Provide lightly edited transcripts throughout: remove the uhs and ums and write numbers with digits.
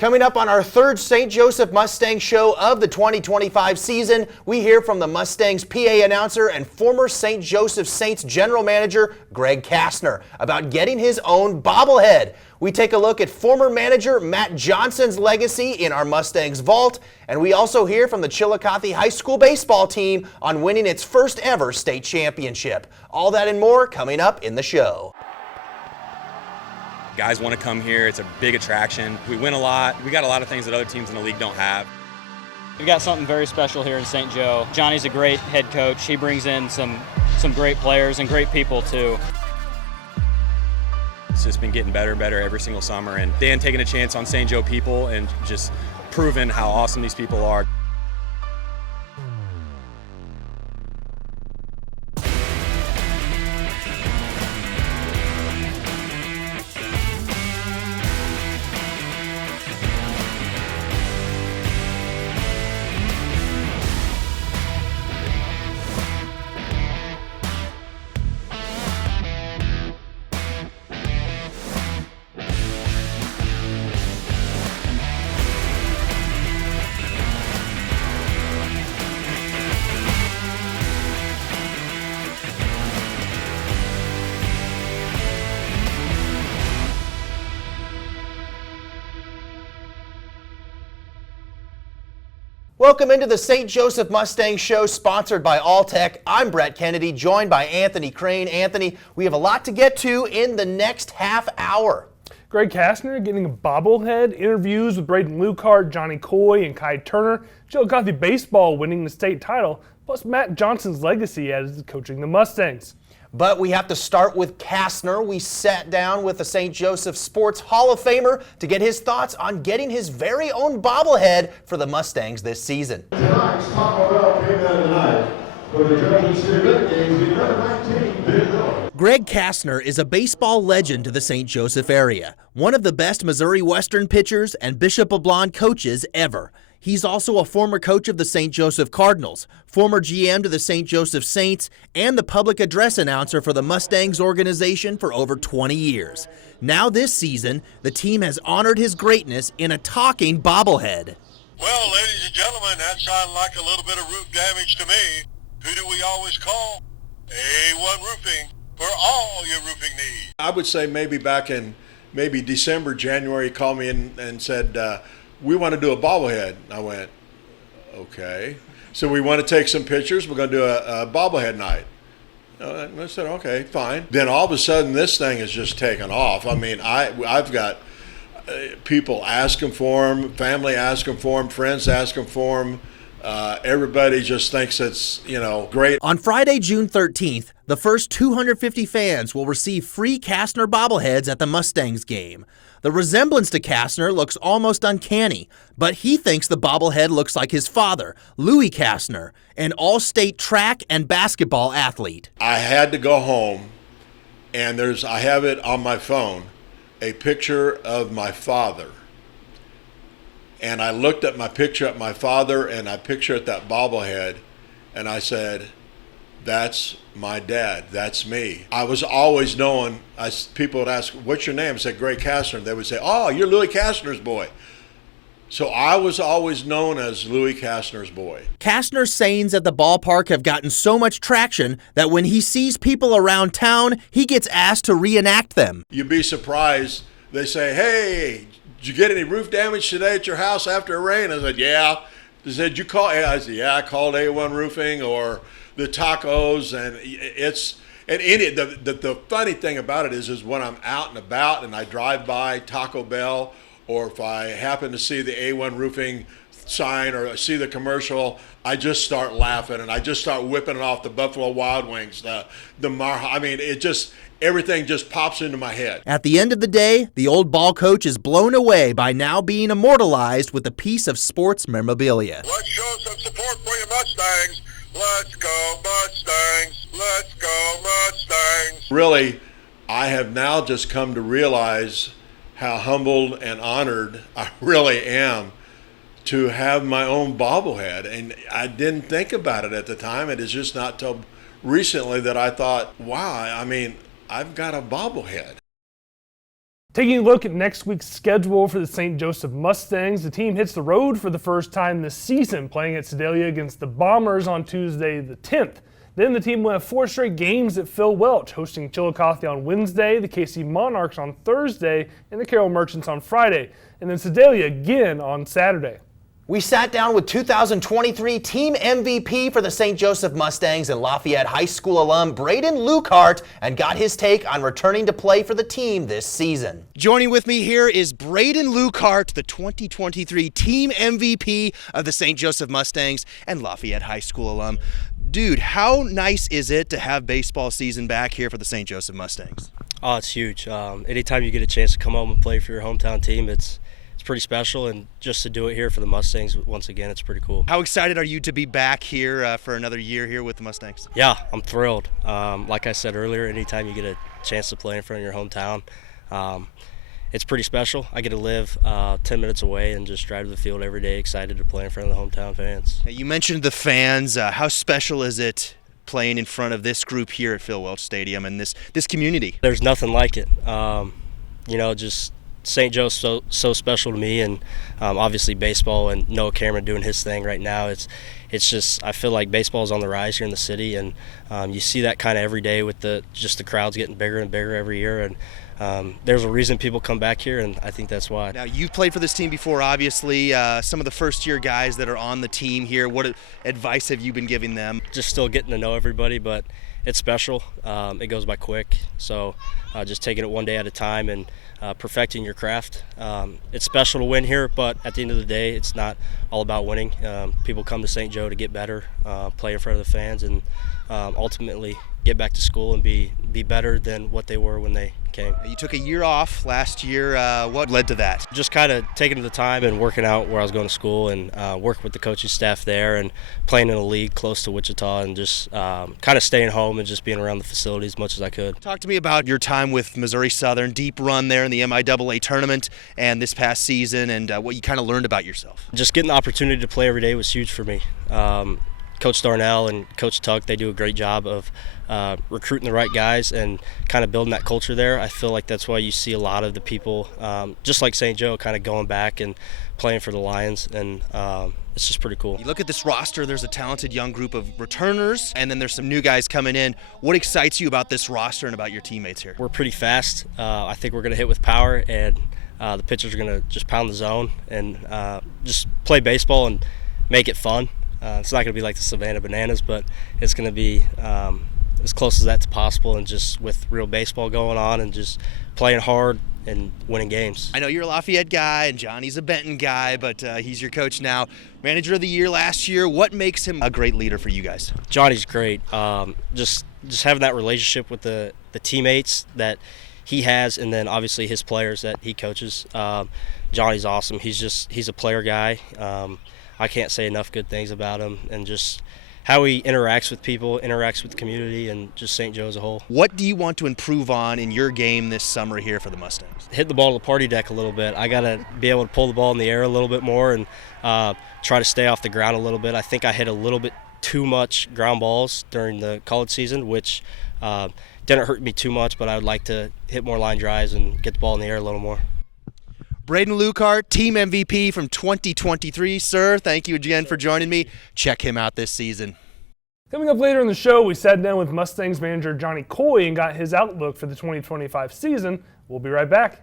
Coming up on our third St. Joseph Mustang show of the 2025 season, we hear from the Mustangs PA announcer and former St. Joseph Saints general manager Greg Kastner about getting his own bobblehead. We take a look at former manager Matt Johnson's legacy in our Mustangs vault, and we also hear from the Chillicothe High School baseball team on winning its first ever state championship. All that and more coming up in the show. Guys want to come here. It's a big attraction. We win a lot. We got a lot of things that other teams in the league don't have. We've got something very special here in St. Joe. Johnny's a great head coach. He brings in some great players and great people too. It's just been getting better and better every single summer, and Dan taking a chance on St. Joe people and just proving how awesome these people are. Welcome into the St. Joseph Mustang Show, sponsored by Alltech. I'm Brett Kennedy, joined by Anthony Crane. Anthony, we have a lot to get to in the next half hour. Greg Kastner getting a bobblehead, interviews with Braden Lucart, Johnny Coy, and Kai Turner, Chillicothe baseball winning the state title, plus Matt Johnson's legacy as coaching the Mustangs. But we have to start with Kastner. We sat down with the St. Joseph Sports Hall of Famer to get his thoughts on getting his very own bobblehead for the Mustangs this season. Tonight's Taco Bell came out tonight for the Joseph City Renegades, the number 19 bid dog. Greg Kastner is a baseball legend to the St. Joseph area, one of the best Missouri Western pitchers and Bishop LeBlond coaches ever. He's also a former coach of the St. Joseph Cardinals, former GM to the St. Joseph Saints, and the public address announcer for the Mustangs organization for over 20 years. Now this season, the team has honored his greatness in a talking bobblehead. Well, ladies and gentlemen, that sounded like a little bit of roof damage to me. Who do we always call? A1 Roofing for all your roofing needs. I would say maybe back in December, January, he called me in and said, we want to do a bobblehead. I went, okay. So we want to take some pictures. We're going to do a bobblehead night. I said, okay, fine. Then all of a sudden, this thing has just taken off. I mean, I've got people asking for them, family asking for them, friends asking for them. Everybody just thinks it's, great. On Friday, June 13th, the first 250 fans will receive free Kastner bobbleheads at the Mustangs game. The resemblance to Kastner looks almost uncanny, but he thinks the bobblehead looks like his father, Louis Kastner, an all-state track and basketball athlete. I had to go home, and I have it on my phone, a picture of my father. And I looked at my picture of my father, and I pictured that bobblehead, and I said, that's my dad. That's me. I was always known, people would ask, what's your name? I said, Greg Kastner. They would say, oh, you're Louis Kastner's boy. So I was always known as Louis Kastner's boy. Kastner's sayings at the ballpark have gotten so much traction that when he sees people around town, he gets asked to reenact them. You'd be surprised. They say, hey, did you get any roof damage today at your house after a rain? I said, yeah. They said, did you call? I said, yeah, I called A1 Roofing or the tacos, and the funny thing about it is when I'm out and about and I drive by Taco Bell, or if I happen to see the A1 Roofing sign or see the commercial, I just start laughing and I just start whipping it off the Buffalo Wild Wings, everything just pops into my head. At the end of the day, the old ball coach is blown away by now being immortalized with a piece of sports memorabilia. Let's show some support for your Mustangs. Let's go Mustangs. Let's go Mustangs. Really, I have now just come to realize how humbled and honored I really am to have my own bobblehead. And I didn't think about it at the time. It is just not till recently that I thought, wow, I've got a bobblehead. Taking a look at next week's schedule for the St. Joseph Mustangs, the team hits the road for the first time this season, playing at Sedalia against the Bombers on Tuesday the 10th. Then the team will have 4 straight games at Phil Welch, hosting Chillicothe on Wednesday, the KC Monarchs on Thursday, and the Carroll Merchants on Friday, and then Sedalia again on Saturday. We sat down with 2023 team MVP for the St. Joseph Mustangs and Lafayette High School alum Braden Lukehart and got his take on returning to play for the team this season. Joining with me here is Braden Lukehart, the 2023 team MVP of the St. Joseph Mustangs and Lafayette High School alum. Dude, how nice is it to have baseball season back here for the St. Joseph Mustangs? Oh, it's huge. Anytime you get a chance to come home and play for your hometown team, it's pretty special, and just to do it here for the Mustangs once again, it's pretty cool. How excited are you to be back here for another year here with the Mustangs? Yeah, I'm thrilled. Like I said earlier, anytime you get a chance to play in front of your hometown, it's pretty special. I get to live 10 minutes away and just drive to the field every day, excited to play in front of the hometown fans. You mentioned the fans. How special is it playing in front of this group here at Phil Welch Stadium and this community? There's nothing like it. Just St. Joe's so special to me, and obviously baseball and Noah Cameron doing his thing right now. It's just, I feel like baseball is on the rise here in the city, and you see that kind of every day with the crowds getting bigger and bigger every year, and there's a reason people come back here, and I think that's why. Now, you've played for this team before, obviously. Some of the first-year guys that are on the team here, what advice have you been giving them? Just still getting to know everybody, but it's special. It goes by quick, so just taking it one day at a time and perfecting your craft. It's special to win here, but at the end of the day, it's not all about winning. People come to St. Joe to get better, play in front of the fans, and ultimately get back to school and be better than what they were when they came. You took a year off last year. What led to that? Just kind of taking the time and working out where I was going to school, and working with the coaching staff there, and playing in a league close to Wichita, and just kind of staying home and just being around the facility as much as I could. Talk to me about your time with Missouri Southern, deep run there in the MIAA tournament and this past season, and what you kind of learned about yourself. Just getting the opportunity to play every day was huge for me. Coach Darnell and Coach Tuck, they do a great job of recruiting the right guys and kind of building that culture there. I feel like that's why you see a lot of the people, just like St. Joe, kind of going back and playing for the Lions, and it's just pretty cool. You look at this roster, there's a talented young group of returners, and then there's some new guys coming in. What excites you about this roster and about your teammates here? We're pretty fast. I think we're going to hit with power, and the pitchers are going to just pound the zone and just play baseball and make it fun. It's not going to be like the Savannah Bananas, but it's going to be as close as that's possible, and just with real baseball going on and just playing hard and winning games. I know you're a Lafayette guy and Johnny's a Benton guy, but he's your coach now. Manager of the year last year. What makes him a great leader for you guys? Johnny's great. Just having that relationship with the teammates that he has, and then obviously his players that he coaches. Johnny's awesome. He's a player guy. I can't say enough good things about him, and just how he interacts with people, interacts with the community, and just St. Joe as a whole. What do you want to improve on in your game this summer here for the Mustangs? Hit the ball to the party deck a little bit. I got to be able to pull the ball in the air a little bit more, and try to stay off the ground a little bit. I think I hit a little bit too much ground balls during the college season, which didn't hurt me too much, but I would like to hit more line drives and get the ball in the air a little more. Braden Lukehart, team MVP from 2023. Sir, thank you again for joining me. Check him out this season. Coming up later in the show, we sat down with Mustangs manager Johnny Coy and got his outlook for the 2025 season. We'll be right back.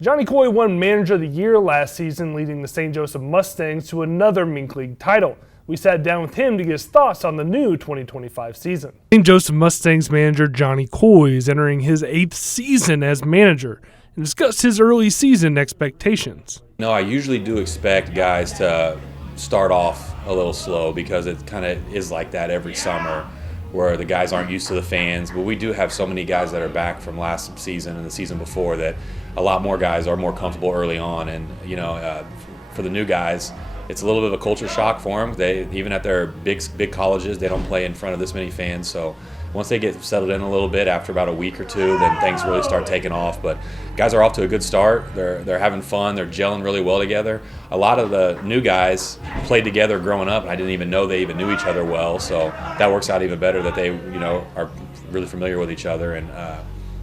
Johnny Coy won Manager of the Year last season, leading the St. Joseph Mustangs to another Mink League title. We sat down with him to get his thoughts on the new 2025 season. St. Joseph Mustangs manager Johnny Coy is entering his 8th season as manager and discussed his early season expectations. No, I usually do expect guys to start off a little slow because it kind of is like that every summer, where the guys aren't used to the fans. But we do have so many guys that are back from last season and the season before that a lot more guys are more comfortable early on. And, for the new guys, it's a little bit of a culture shock for them. Even at their big colleges, they don't play in front of this many fans. So once they get settled in a little bit after about a week or two, then things really start taking off. But guys are off to a good start. They're having fun. They're gelling really well together. A lot of the new guys played together growing up, and I didn't even know they even knew each other well. So that works out even better that they, are really familiar with each other. And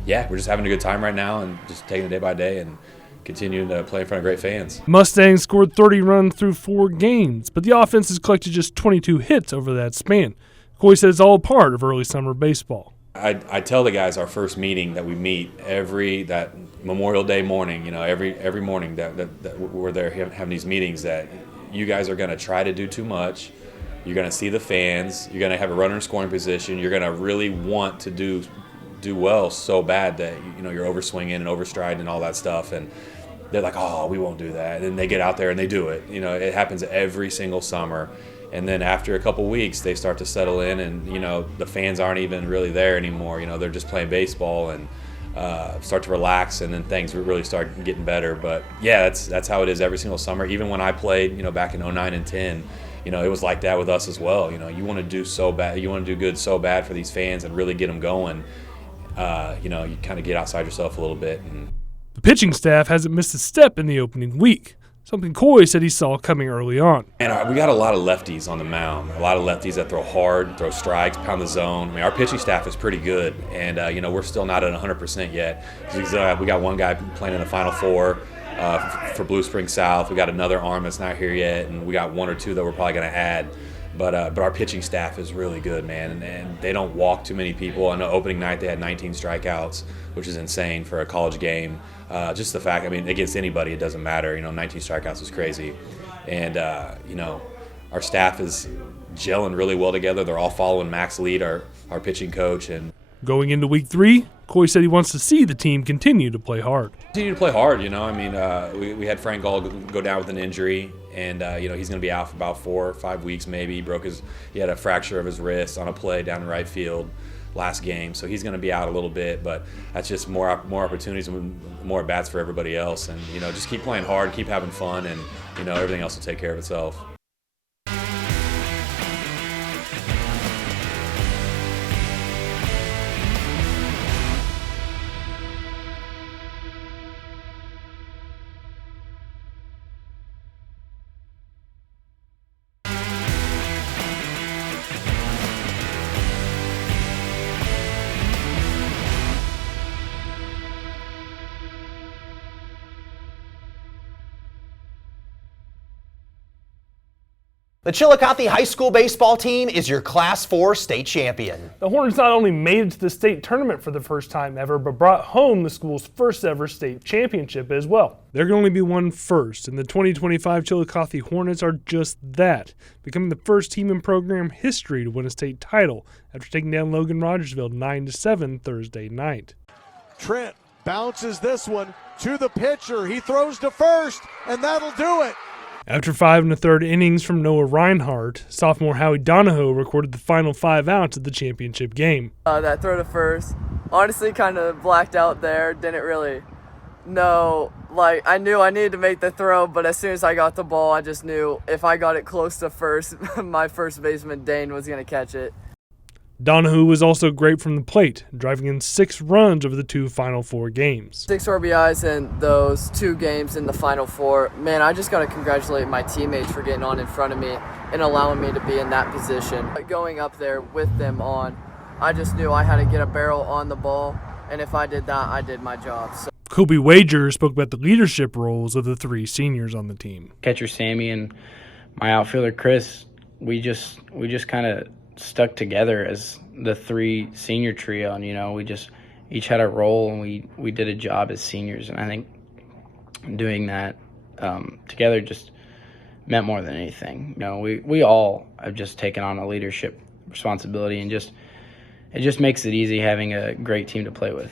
we're just having a good time right now and just taking it day by day and continuing to play in front of great fans. Mustangs scored 30 runs through 4 games, but the offense has collected just 22 hits over that span. Coy said it's all a part of early summer baseball. I tell the guys our first meeting that we meet that Memorial Day morning, every morning that we're there having these meetings, that you guys are going to try to do too much. You're going to see the fans. You're going to have a runner in scoring position. You're going to really want to do well so bad that you're overswinging and overstriding and all that stuff. And they're like, oh, we won't do that. And they get out there and they do it. It happens every single summer. And then after a couple weeks, they start to settle in, and the fans aren't even really there anymore. They're just playing baseball and start to relax, and then things really start getting better. But yeah, that's how it is every single summer. Even when I played, back in 09 and 10, it was like that with us as well. You want to do so bad, you want to do good so bad for these fans and really get them going. You kind of get outside yourself a little bit. And the pitching staff hasn't missed a step in the opening week, something Coy said he saw coming early on. And we got a lot of lefties on the mound, a lot of lefties that throw hard, throw strikes, pound the zone. I mean, our pitching staff is pretty good, and we're still not at 100% yet. We got one guy playing in the Final Four for Blue Spring South. We got another arm that's not here yet, and we got 1 or 2 that we're probably going to add. But our pitching staff is really good, man, and they don't walk too many people. I know opening night they had 19 strikeouts, which is insane for a college game. Just the fact, against anybody, it doesn't matter. 19 strikeouts is crazy. And, our staff is gelling really well together. They're all following Mac's lead, our pitching coach. And going into week 3, Coy said he wants to see the team continue to play hard. Continue to play hard, we had Frank Gall go down with an injury, and he's going to be out for about 4 or 5 weeks maybe. He had a fracture of his wrist on a play down in right field last game, so he's going to be out a little bit. But that's just more opportunities and more at-bats for everybody else. And just keep playing hard, keep having fun, and everything else will take care of itself. The Chillicothe High School baseball team is your Class 4 state champion. The Hornets not only made it to the state tournament for the first time ever, but brought home the school's first ever state championship as well. There can only be one first, and the 2025 Chillicothe Hornets are just that, becoming the first team in program history to win a state title after taking down Logan Rogersville 9-7 Thursday night. Trent bounces this one to the pitcher. He throws to first, and that'll do it. After 5 1/3 innings from Noah Reinhardt, sophomore Howie Donahoe recorded the final 5 outs of the championship game. That throw to first, honestly kind of blacked out there. Didn't really know, I knew I needed to make the throw, but as soon as I got the ball, I just knew if I got it close to first, my first baseman, Dane, was going to catch it. Donahoe was also great from the plate, driving in 6 runs over the 2 Final Four games. 6 RBIs in those 2 games in the Final Four. Man, I just got to congratulate my teammates for getting on in front of me and allowing me to be in that position. But going up there with them on, I just knew I had to get a barrel on the ball, and if I did that, I did my job. So. Kobe Wager spoke about the leadership roles of the 3 seniors on the team. Catcher Sammy and my outfielder Chris, we just kind of stuck together as the 3 senior trio, and we just each had a role, and we did a job as seniors. And I think doing that together just meant more than anything. We all have just taken on a leadership responsibility, and it just makes it easy having a great team to play with.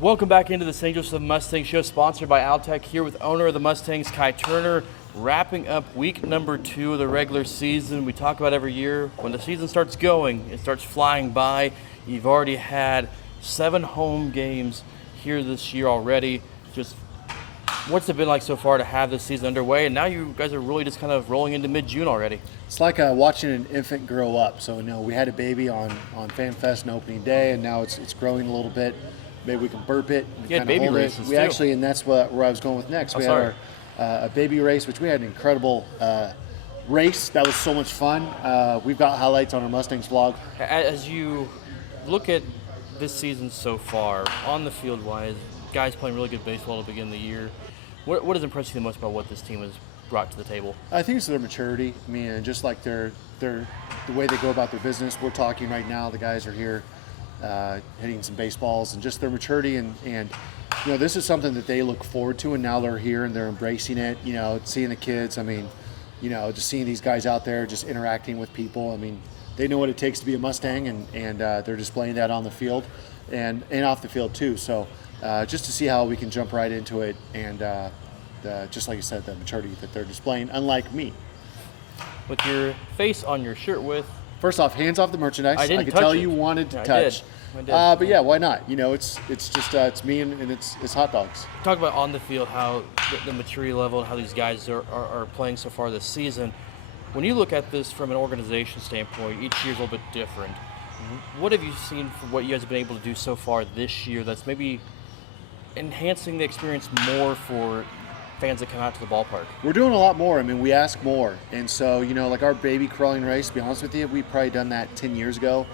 Welcome back into the St. Joseph Mustang Show, sponsored by Altec, here with owner of the Mustangs, Kai Turner, wrapping up week number 2 of the regular season. We talk about every year, when the season starts going, it starts flying by. You've already had 7 home games here this year already. Just what's it been like so far to have this season underway? And now you guys are really just kind of rolling into mid-June already. It's like watching an infant grow up. So, we had a baby on FanFest and opening day, and now it's growing a little bit. Maybe we can burp it. You had baby races We too. Actually, and that's where I was going with next. We had a baby race, which we had an incredible race. That was so much fun. We've got highlights on our Mustangs vlog. As you look at this season so far, on the field wise, guys playing really good baseball to begin the year, what has impressed you the most about what this team has brought to the table? I think it's their maturity. And just like the way they go about their business. We're talking right now. The guys are here hitting some baseballs, and just their maturity and this is something that they look forward to, and now they're here and they're embracing it. Seeing the kids. Just seeing these guys out there just interacting with people. They know what it takes to be a Mustang, and they're displaying that on the field and off the field too. So just to see how we can jump right into it, and just like you said, the maturity that they're displaying, unlike me. With your face on your shirt with. First off, hands off the merchandise. I didn't could touch tell it. you wanted to I touch. did. But yeah, why not? It's just it's me and it's hot dogs. Talk about on the field how the maturity level and how these guys are playing so far this season. When you look at this from an organization standpoint, each year's a little bit different. What have you seen from what you guys have been able to do so far this year that's maybe enhancing the experience more for fans that come out to the ballpark? We're doing a lot more. We ask more. And so, like our baby crawling race, to be honest with you, we've probably done that 10 years ago.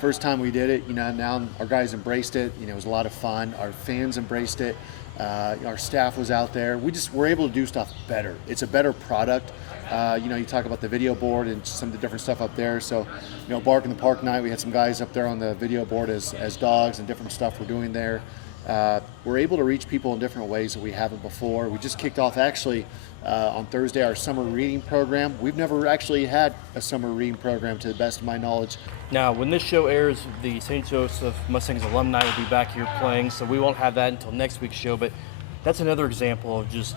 First time we did it, now our guys embraced it. It was a lot of fun. Our fans embraced it. Our staff was out there. We're able to do stuff better. It's a better product. You talk about the video board and some of the different stuff up there. So, Bark in the Park night, we had some guys up there on the video board as dogs and different stuff we're doing there. We're able to reach people in different ways that we haven't before. We just kicked off actually on Thursday our summer reading program. We've never actually had a summer reading program to the best of my knowledge. Now, when this show airs, the St. Joseph Mustangs alumni will be back here playing, so we won't have that until next week's show, but that's another example of just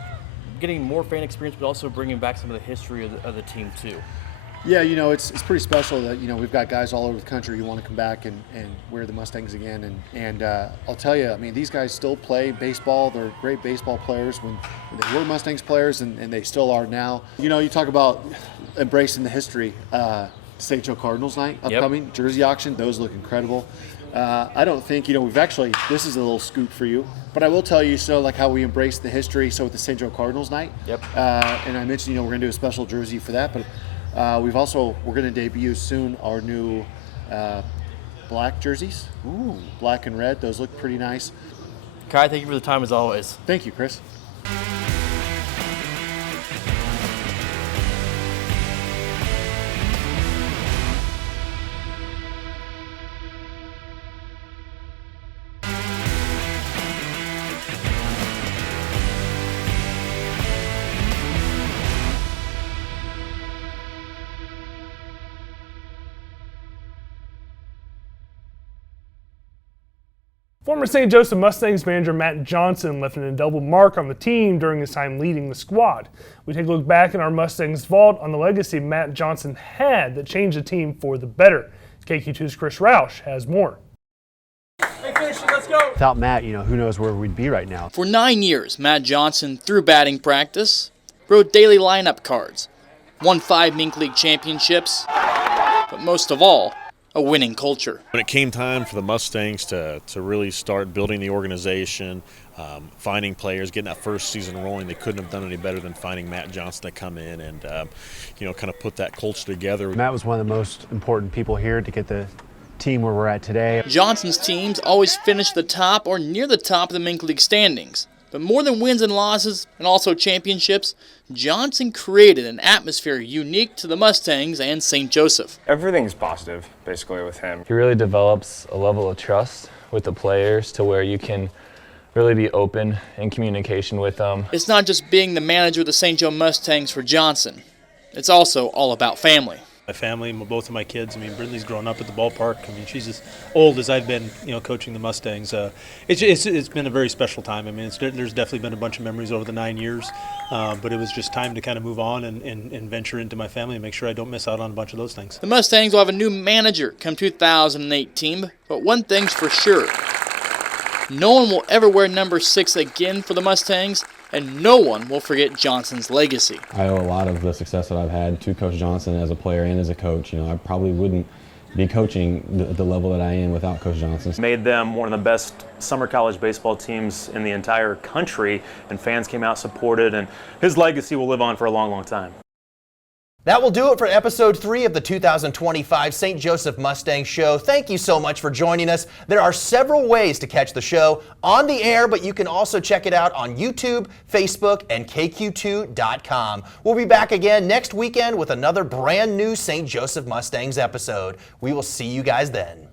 getting more fan experience, but also bringing back some of the history of the team too. Yeah, it's pretty special that, we've got guys all over the country who want to come back and wear the Mustangs again. And I'll tell you, these guys still play baseball. They're great baseball players when they were Mustangs players, and they still are now. You talk about embracing the history. St. Joe Cardinals night upcoming, jersey auction, those look incredible. I don't think, we've actually, this is a little scoop for you, but I will tell you, like how we embrace the history, so with the St. Joe Cardinals night. And I mentioned, we're going to do a special jersey for that, but we're going to debut soon our new black jerseys. Ooh. Black and red. Those look pretty nice. Kai, thank you for the time as always. Thank you, Chris. Former St. Joseph Mustangs manager Matt Johnson left an indelible mark on the team during his time leading the squad. We take a look back in our Mustangs vault on the legacy Matt Johnson had that changed the team for the better. KQ2's Chris Roush has more. Hey, Fisher, let's go! Without Matt, who knows where we'd be right now. For 9 years, Matt Johnson threw batting practice, wrote daily lineup cards, won 5 Mink League championships, but most of all, a winning culture. When it came time for the Mustangs to really start building the organization, finding players, getting that first season rolling, they couldn't have done any better than finding Matt Johnson to come in and kind of put that culture together. Matt was one of the most important people here to get the team where we're at today. Johnson's teams always finished the top or near the top of the Mink League standings. But more than wins and losses, and also championships, Johnson created an atmosphere unique to the Mustangs and St. Joseph. Everything's positive, basically, with him. He really develops a level of trust with the players to where you can really be open in communication with them. It's not just being the manager of the St. Joe Mustangs for Johnson. It's also all about family. My family, both of my kids. I mean, Brindley's grown up at the ballpark. I mean, she's as old as I've been, coaching the Mustangs. It's been a very special time. I mean, there's definitely been a bunch of memories over the 9 years, but it was just time to kind of move on and venture into my family and make sure I don't miss out on a bunch of those things. The Mustangs will have a new manager come 2018, but one thing's for sure. No one will ever wear number 6 again for the Mustangs, and no one will forget Johnson's legacy. I owe a lot of the success that I've had to Coach Johnson as a player and as a coach. I probably wouldn't be coaching the level that I am without Coach Johnson. Made them one of the best summer college baseball teams in the entire country, and fans came out, supported, and his legacy will live on for a long, long time. That will do it for episode 3 of the 2025 St. Joseph Mustangs show. Thank you so much for joining us. There are several ways to catch the show on the air, but you can also check it out on YouTube, Facebook, and KQ2.com. We'll be back again next weekend with another brand new St. Joseph Mustangs episode. We will see you guys then.